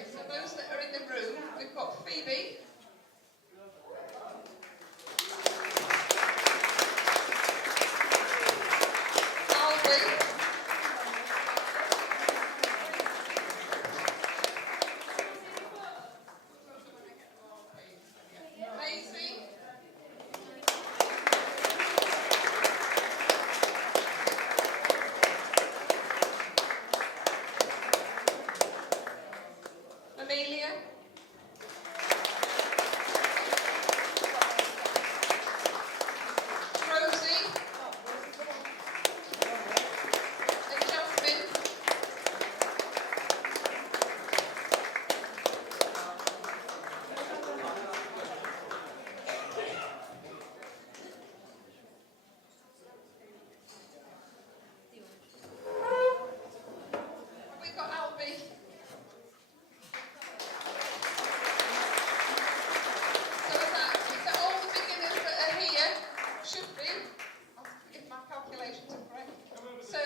Okay, so those that are in the room, we've got Phoebe. Alvin. Maisie. Amelia. Rosie. And Jasmine. Have we got Albie? So is that all the beginners that are here? Should be, if my calculations are correct. So,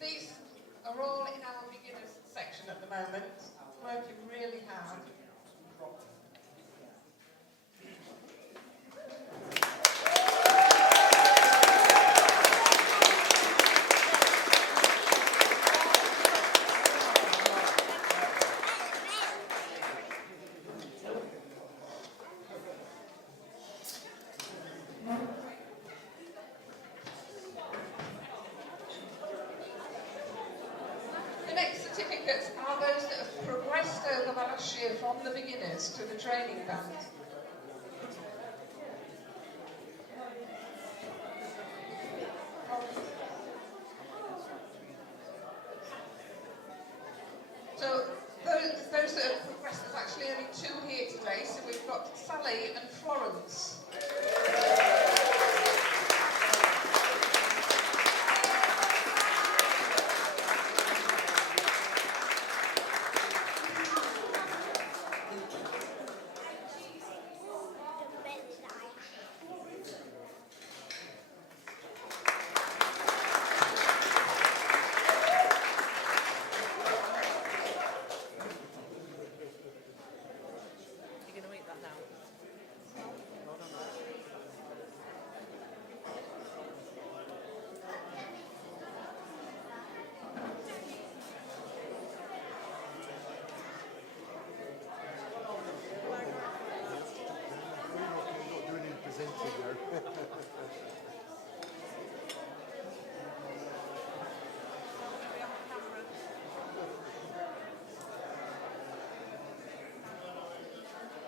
these are all in our beginners section at the moment, working really hard. The next certificates are those that have progressed over the last year from the beginners to the training band. So those that have progressed, there's actually only two here today, so we've got Sally and Florence. You're going to eat that now?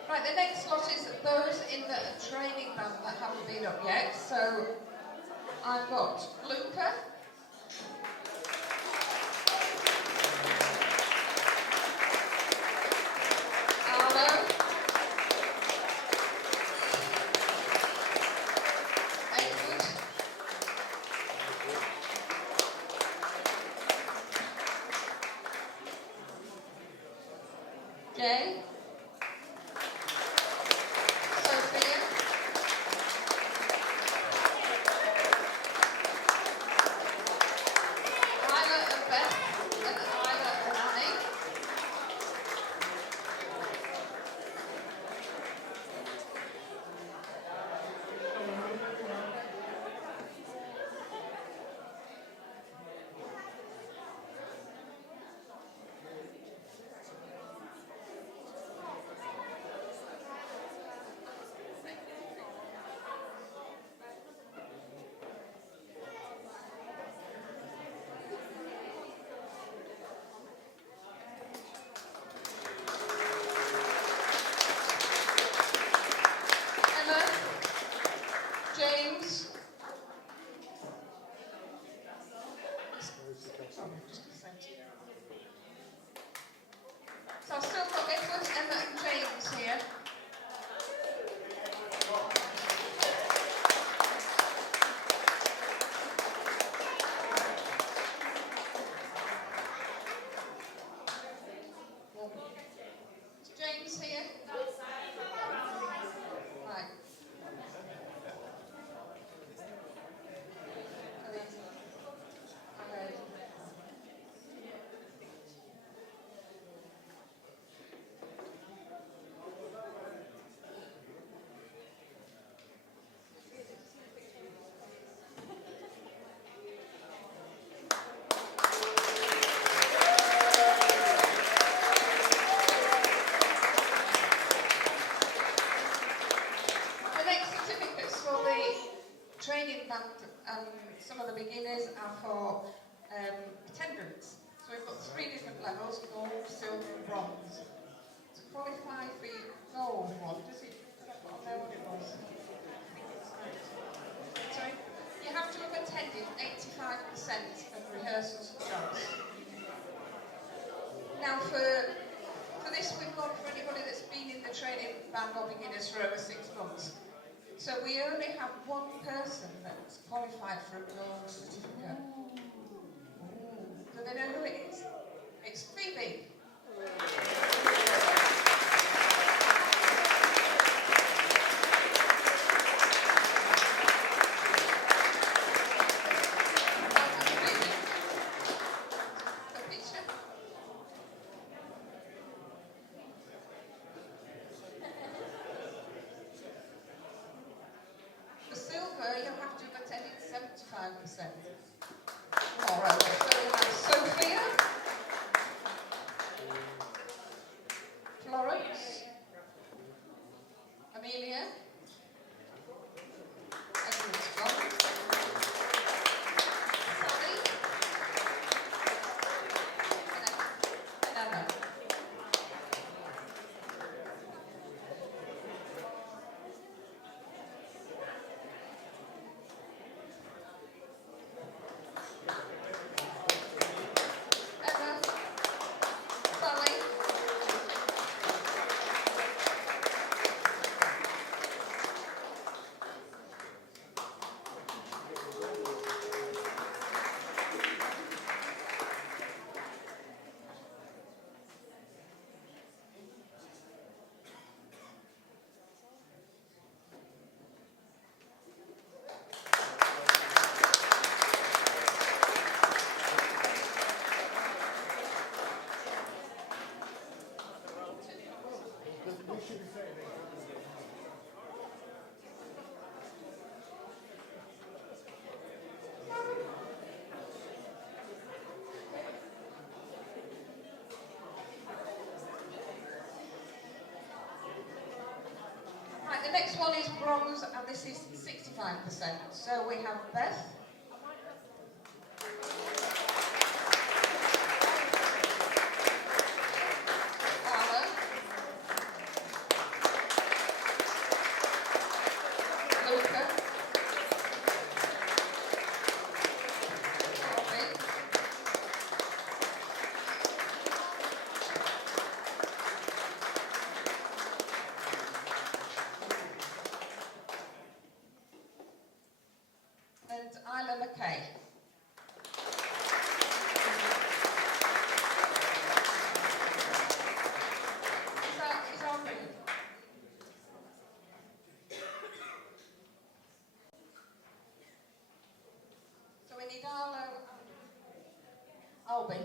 Right, the next lot is those in the training band that haven't been up yet. So I've got Luca. Arlo. Edward. Jay. Sophia. and some of the beginners are for attendance. So we've got 3 different levels: gold, silver, and bronze. To qualify for your gold one, does that put on there what it was? Sorry? You have to have attended 85% of rehearsals and jobs. Now for this we've gone for anybody that's been in the training band or beginners for over 6 months. So we only have 1 person that's qualified for a gold certificate. Do they know who it is? It's Phoebe. For silver, you'll have to have attended 75%. All right, so we have Sophia, Florence, Amelia, Edward's gone, Sally, and Emma. Emma, Sally, Right, the next one is bronze, and this is 65%. So we have Beth, Arla, Luca, Robbie, and Isla McKay. Is that on you? So we need Arlo and Albin.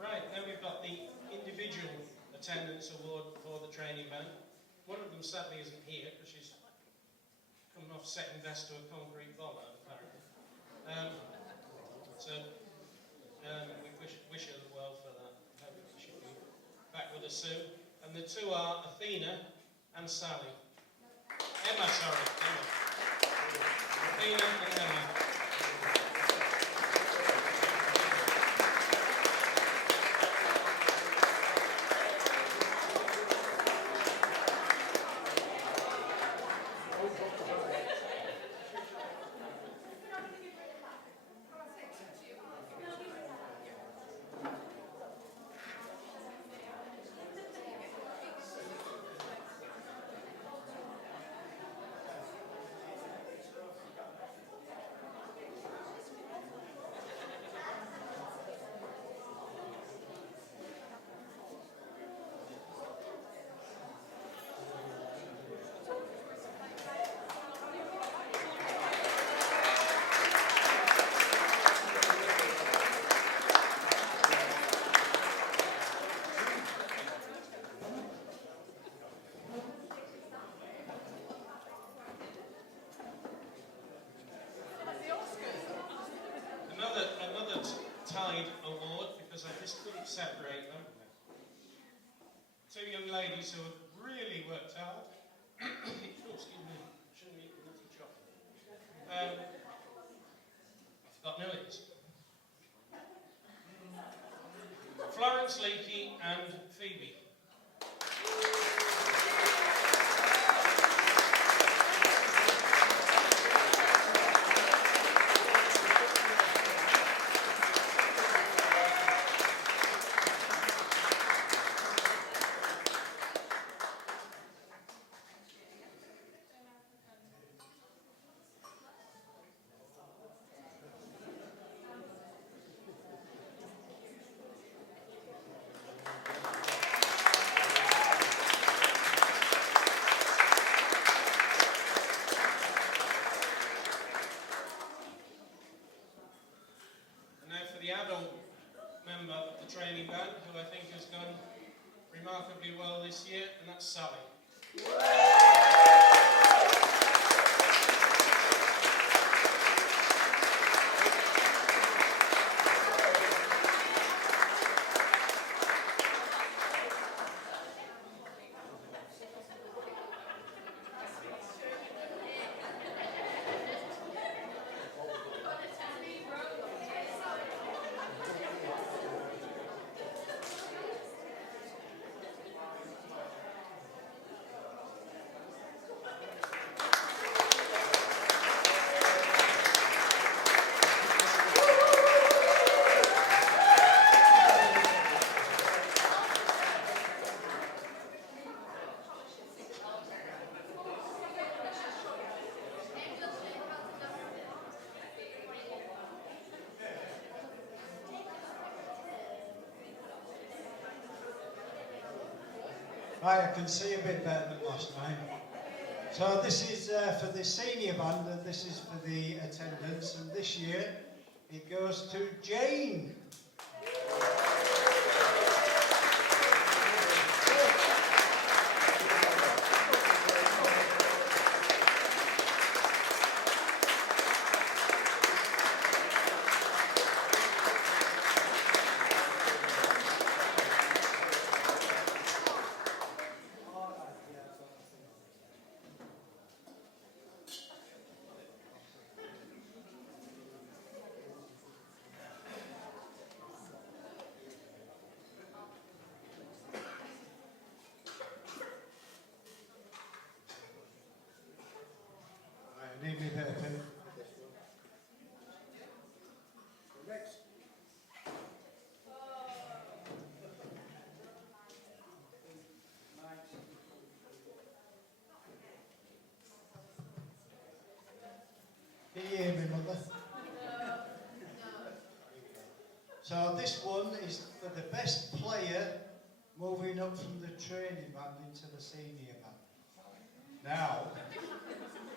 Right, then we've got the individual attendance award for the training band. One of them sadly isn't here because she's coming off second best to a concrete bollard, apparently. We wish her well for that. Hopefully she'll be back with us soon. And the 2 are Athena and Sally. Emma, sorry, Emma. Athena and Emma. ladies who have really worked hard. Oh, excuse me, shouldn't eat the nutty chocolate. I forgot Nellie's. Florence Leakey and Phoebe. The adult member of the training band, who I think has done remarkably well this year, and that's Sally. Right, I can see a bit better than last time. So this is for the senior band, and this is for the attendance, and this year it goes to Jane. Need me a bit of pen. Next. Can you hear me, Mother? So this one is for the best player moving up from the training band into the senior band. Now,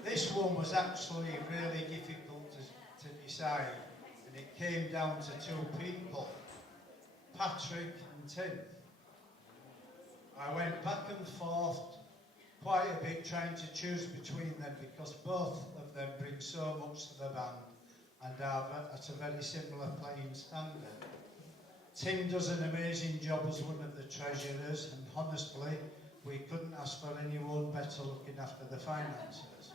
this one was actually really difficult to decide, and it came down to two people, Patrick and Tim. I went back and forth quite a bit trying to choose between them because both of them bring so much to the band and are at a very similar playing standard. Tim does an amazing job as one of the treasurers, and honestly, we couldn't ask for anyone better looking after the finances.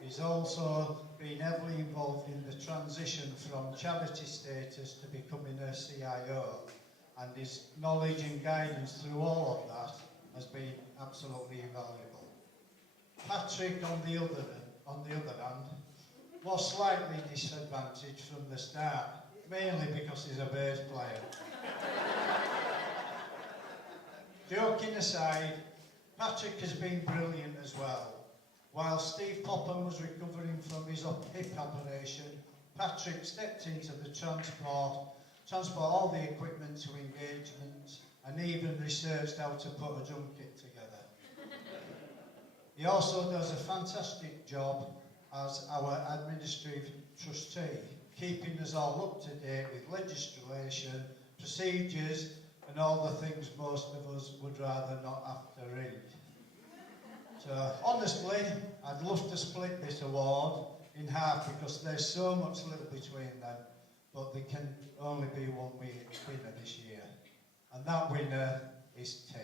He's also been heavily involved in the transition from charity status to becoming a CIO, and his knowledge and guidance through all of that has been absolutely invaluable. Patrick, on the other hand, was slightly disadvantaged from the start, mainly because he's a bass player. Joking aside, Patrick has been brilliant as well. While Steve Popham was recovering from his hip operation, Patrick stepped into the transport all the equipment to engagements, and even researched how to put a drum kit together. He also does a fantastic job as our administrative trustee, keeping us all up to date with legislation, procedures, and all the things most of us would rather not have to read. So honestly, I'd love to split this award in half because there's so much little between them, but there can only be one winner this year. And that winner is Tim.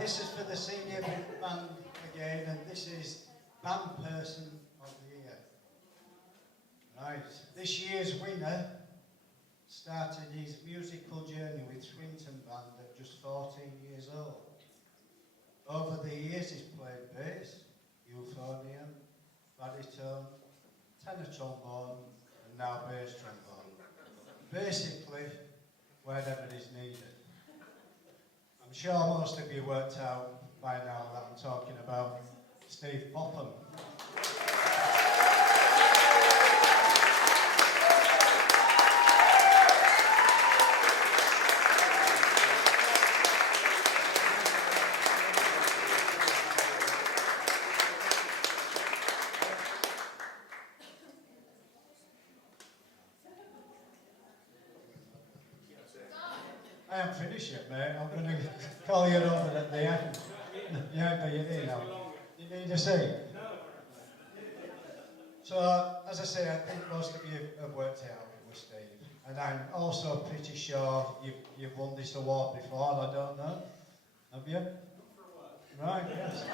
this is for the senior band again, and this is Band Person of the Year. Right, this year's winner started his musical journey with Swinton Band at just 14 years old. Over the years he's played bass, euphonium, baritone, tenor trombone, and now bass trombone. Basically, wherever is needed. I'm sure most of you worked out by now that I'm talking about Steve Popham. I haven't finished yet, mate. I'm going to call you over at the end. Yeah, but you need now. You need a seat. So, as I say, I think most of you have worked it out with Steve. And I'm also pretty sure you've won this award before, I don't know. Have you? Right, yes.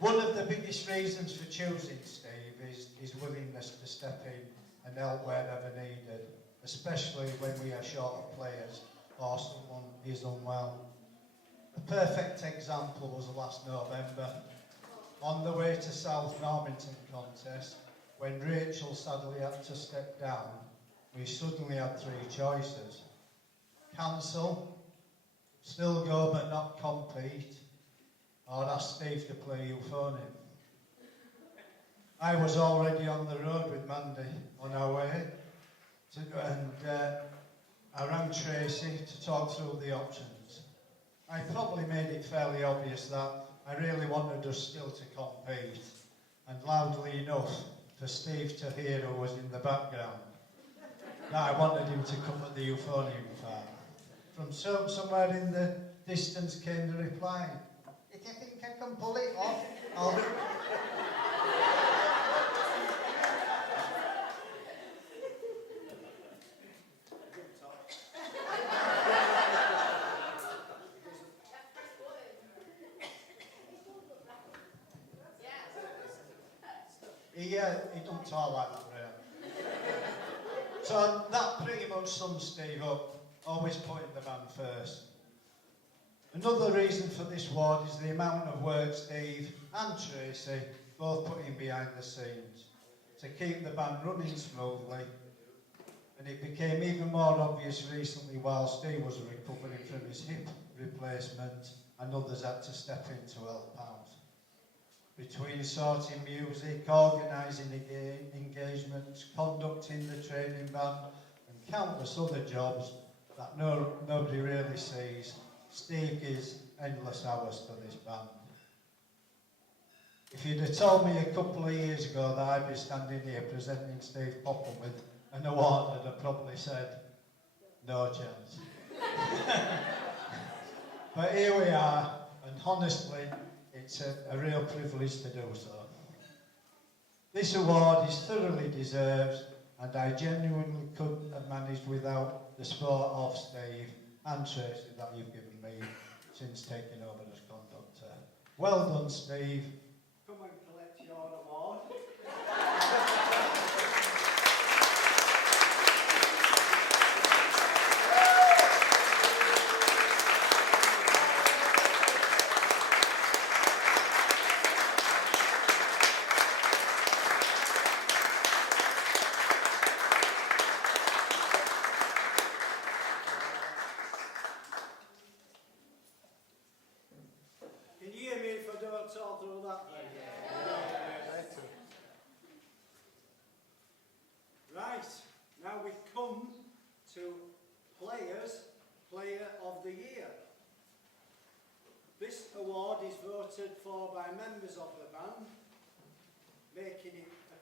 One of the biggest reasons for choosing Steve is his willingness to step in and help wherever needed, especially when we are short of players or someone is unwell. A perfect example was last November. On the way to South Normanton contest, when Rachel sadly had to step down, we suddenly had three choices. Cancel, still go but not compete, or ask Steve to play euphonium. I was already on the road with Mandy on our way, and I rang Tracy to talk through the options. I probably made it fairly obvious that I really wanted us still to compete, and loudly enough for Steve to hear who was in the background, that I wanted him to come at the euphonium part. From somewhere in the distance came the reply, "If you think I can pull it off, I'll do." He don't talk like that, really. So that pretty much sums Steve up, always putting the band first. Another reason for this award is the amount of work Steve and Tracy both put in behind the scenes to keep the band running smoothly, and it became even more obvious recently while Steve was recovering from his hip replacement and others had to step in to help out. Between sorting music, organising engagements, conducting the training band and countless other jobs that nobody really sees, Steve gives endless hours to this band. If you'd have told me a couple of years ago that I'd be standing here presenting Steve Popham with an award, I'd have probably said, no chance. But here we are, and honestly, it's a real privilege to do so. This award is thoroughly deserved, and I genuinely couldn't have managed without the support of Steve and Tracy that you've given me since taking over as conductor. Well done, Steve. Come and collect your award. Can you hear me if I don't talk through that thing? Right, now we come to Player of the Year. This award is voted for by members of the band, making it a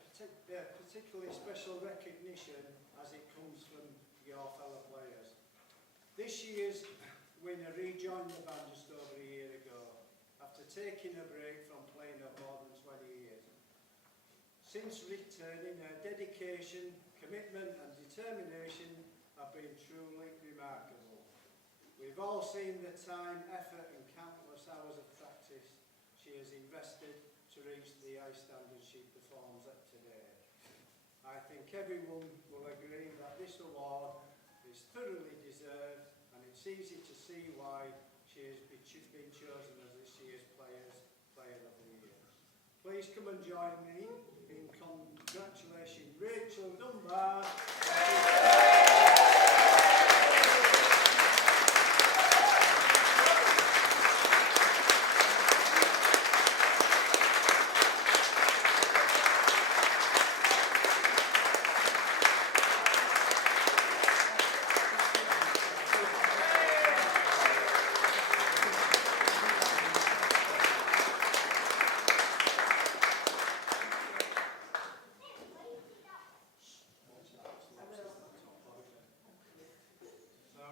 particularly special recognition as it comes from your fellow players. This year's winner rejoined the band just over a year ago, after taking a break from playing for more than 20 years. Since returning, her dedication, commitment and determination have been truly remarkable. We've all seen the time, effort and countless hours of practice she has invested to reach the high standard she performs at today. I think everyone will agree that this award is thoroughly deserved, and it's easy to see why she has been chosen as this year's Player of the Year. Please come and join me in congratulating Rachel Dunbar.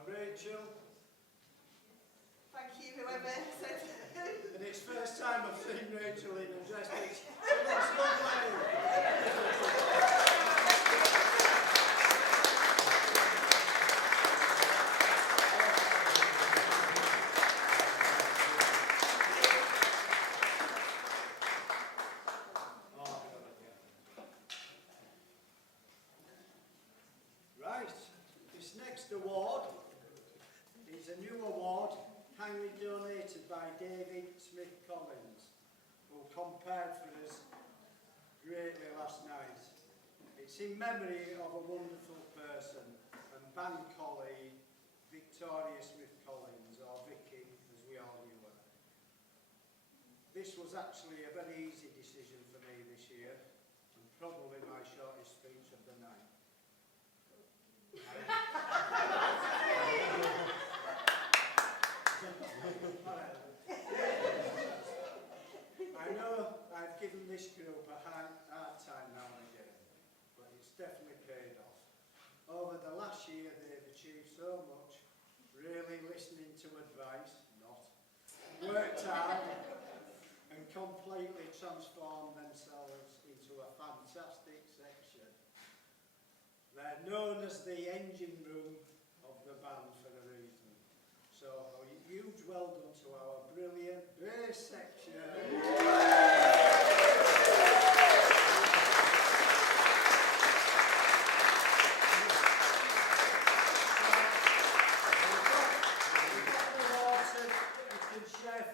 Rachel. Thank you, whoever said And it's first time I've seen Rachel in a dress. It's lovely. Right, this next award is a new award kindly donated by David Smith Collins, who compared for us greatly last night. It's in memory of a wonderful person and band colleague, Victoria Smith Collins, or Vicky as we all knew her. This was actually a very easy decision for me this year, and probably my shortest speech of the night. I know I've given this group a hard time now and again, but it's definitely paid off. Over the last year they've achieved so much, really listening to advice, not, worked hard and completely transformed themselves into a fantastic section. They're known as the engine room of the band for a reason. So a huge well done to our brilliant bass section.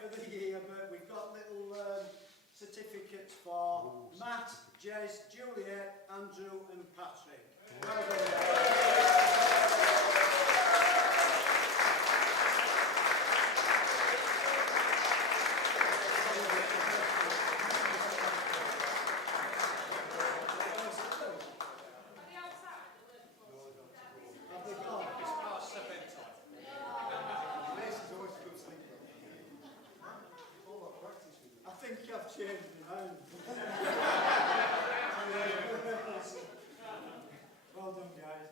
For the year, but we've got little certificates for Matt, Jez, Juliet, Andrew and Patrick. Well done. Have they gone? I think I've changed my mind. Well done, guys.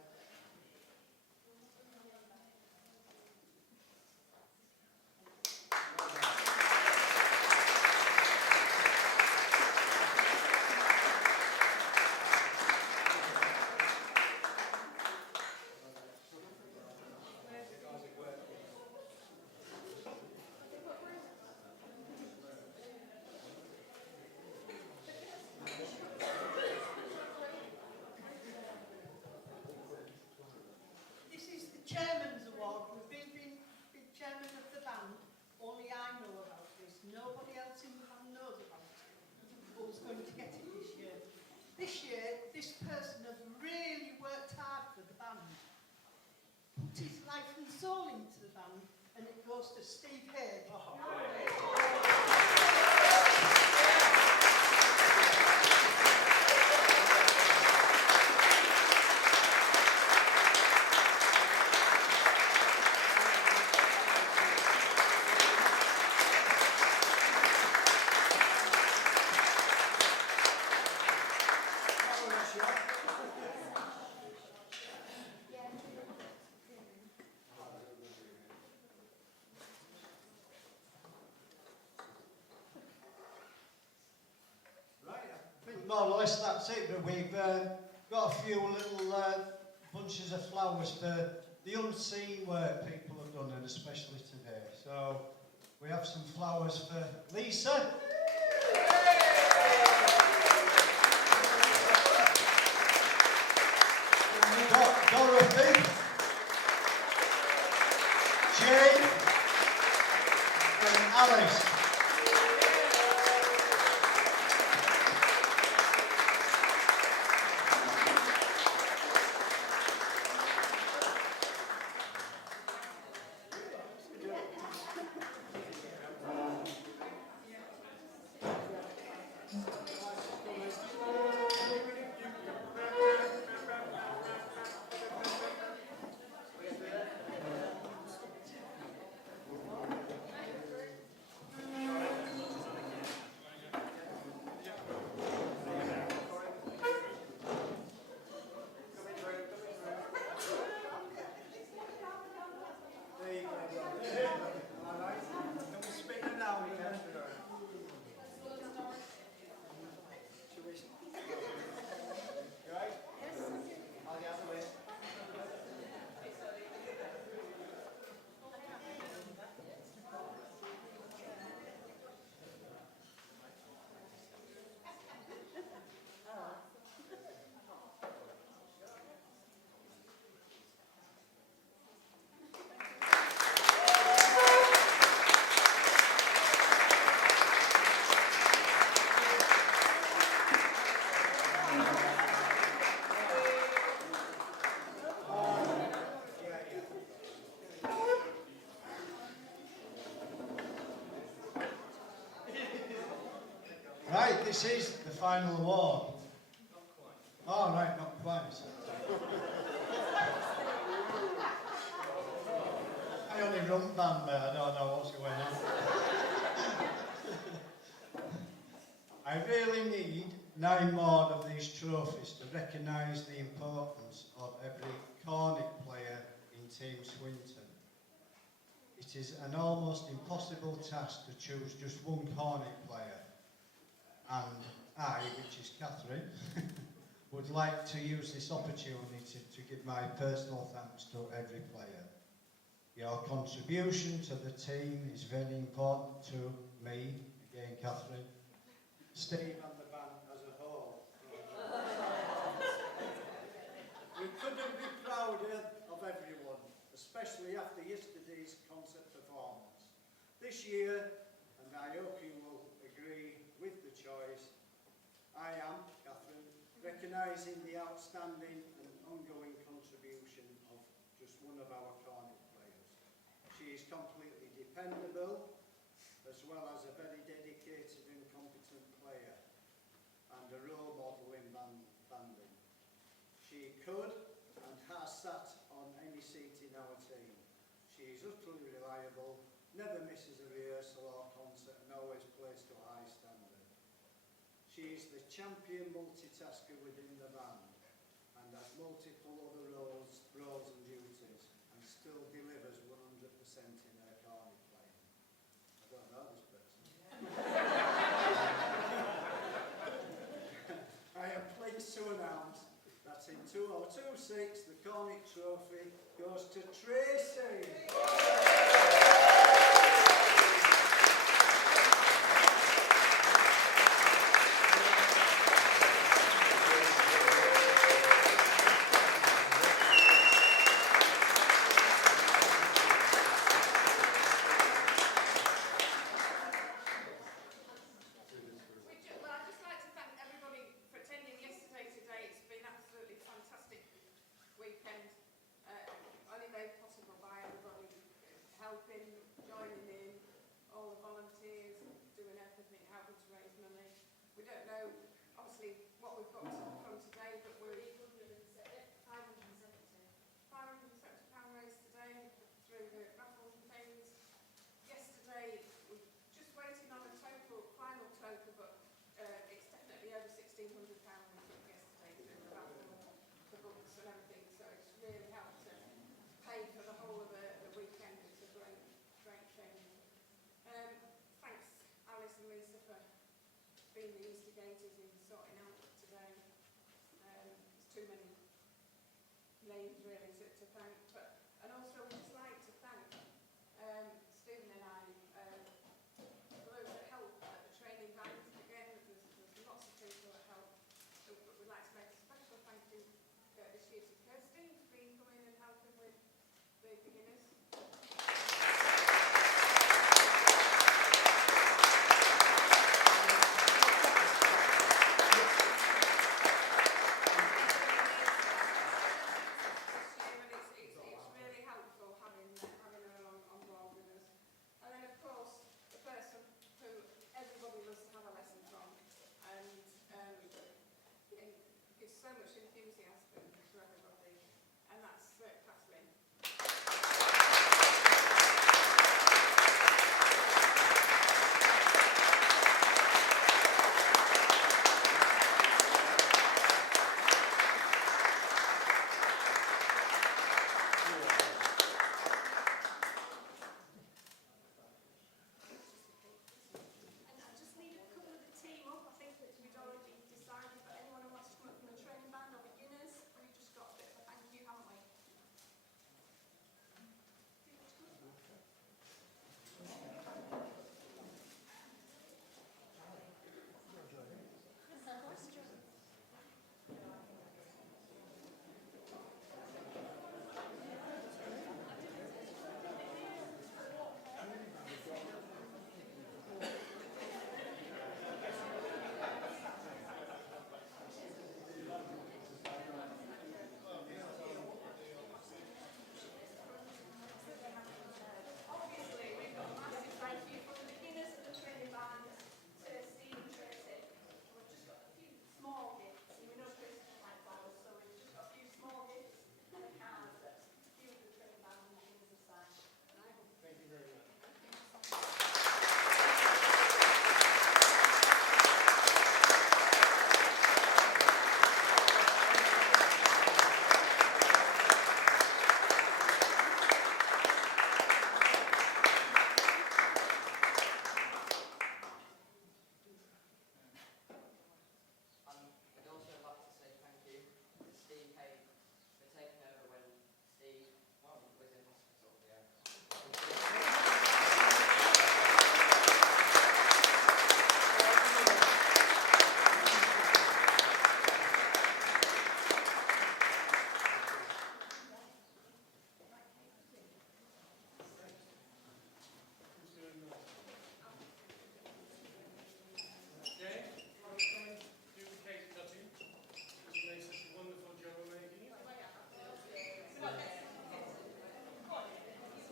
This is the Chairman's Award. We've been chairman of the band. Only I know about this. Nobody else in the band knows about it. Who's going to get it this year? This year, this person has really worked hard for the band. Put his life and soul into the band, and it goes to Steve Haig. More or less that's it, but we've got a few little bunches of flowers for the unseen work people have run and especially today. So we have some flowers for Lisa. Dorothy. Jane. And Alice. Right, this is the final award. Oh, right, not quite. I only run band there, I don't know what's going on. I really need 9 more of these trophies to recognise the importance of every cornet player in Team Swinton. It is an almost impossible task to choose just one cornet player. And I, which is Catherine, would like to use this opportunity to give my personal thanks to every player. Your contribution to the team is very important to me, again Catherine, Steve and the band as a whole. We couldn't be prouder of everyone, especially after yesterday's concert performance. This year, and I hope you will agree with the choice, I am, Catherine, recognising the outstanding and ongoing contribution of just one of our cornet players. She is completely dependable, as well as a very dedicated and competent player, and a role model in banding. She could and has sat on any seat in our team. She is utterly reliable, never misses a rehearsal or concert, and always plays to a high standard. She is the champion multitasker within the band, and has multiple other roles and duties, and still delivers 100% in her cornet playing. I don't know this person. I am pleased to announce that in 2026 the cornet trophy goes to Tracy. names really to thank, but and also we'd just like to thank the beginners. It's really helpful having her on board with us. And then of course the person who everybody loves to have a lesson from, and gives so much enthusiasm to everybody, and that's Catherine. And I just need a couple of the team up. I think that we'd already decided, but anyone who wants to come up from the training band or beginners, we've just got a bit of a thank you, haven't we? Obviously, we've got a massive thank you from the beginners of the training band to Steve and Tracy. We've just got a few small gifts, and we know Tracy doesn't like flowers, so we've just got a few small gifts and a card that a few of the training band and beginners have signed. Thank you very much. I'd also like to say thank you to Steve Hay for taking over when Steve was in hospital. Okay, we're coming to do the cake cutting. You made such a wonderful job of making it.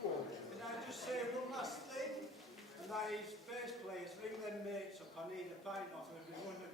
Can I just say one last thing? And that is, bass players, ring them mates up. I need a pint off every one of